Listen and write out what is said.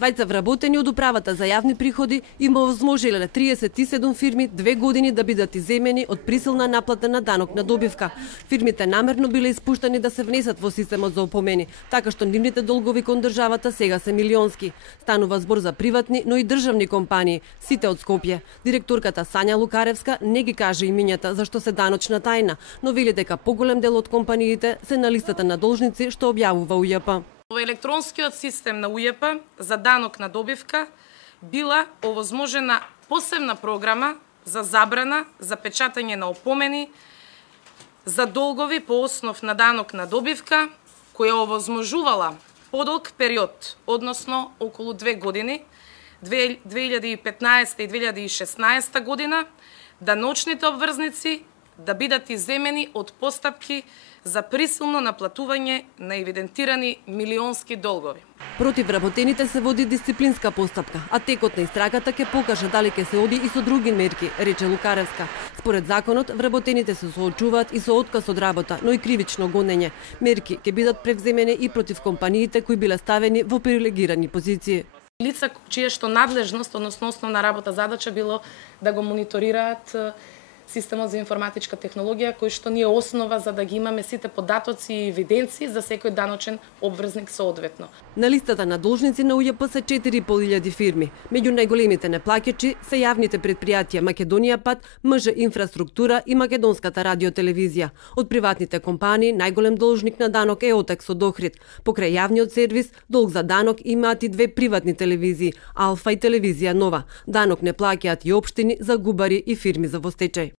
Двајца вработени од управата за јавни приходи им овозможиле на 37 фирми 2 години да бидат иземени од присилна наплата на данок на добивка. Фирмите намерно биле испуштани да се внесат во системот за опомени, така што нивните долгови кон државата сега се милионски. Станува збор за приватни, но и државни компании, сите од Скопје. Директорката Сања Лукаревска не ги каже имињата зашто се даночна тајна, но вели дека поголем дел од компаниите се на листата на должници што објавува УЈП. Во електронскиот систем на УЈП за данок на добивка била овозможена посебна програма за забрана за печатање на опомени за долгови по основ на данок на добивка, која овозможувала подолг период, односно околу 2 години, 2015 и 2016 година, даночните обврзници да бидат иземени од постапки за присилно наплатување на евидентирани милионски долгови. Против вработените се води дисциплинска постапка, а текот на истрагата ќе покаже дали ќе се оди и со други мерки, рече Лукаревска. Според законот, вработените се соочуваат и со отказ од работа, но и кривично гонење. Мерки ќе бидат превземени и против компаниите кои биле ставени во привилегирани позиции. Лица чија што надлежност, односно основна работа задача било да го мониторираат системот за информатичка технологија, кој што ни е основа за да ги имаме сите податоци и евиденции за секој даночен обврзник соодветно. На листата на должници на УЈП се 4.500 фирми. Меѓу најголемите неплаќачи се јавните предпријатија Македонија Пат, МЖ Инфраструктура и Македонската радиотелевизија. Од приватните компании најголем должник на данок е Отекс од Охрид. Покрај јавниот сервис, долг за данок имаат и 2 приватни телевизии, Алфа и телевизија Нова. Данок не плаќаат и општини, загубари и фирми за во стечај.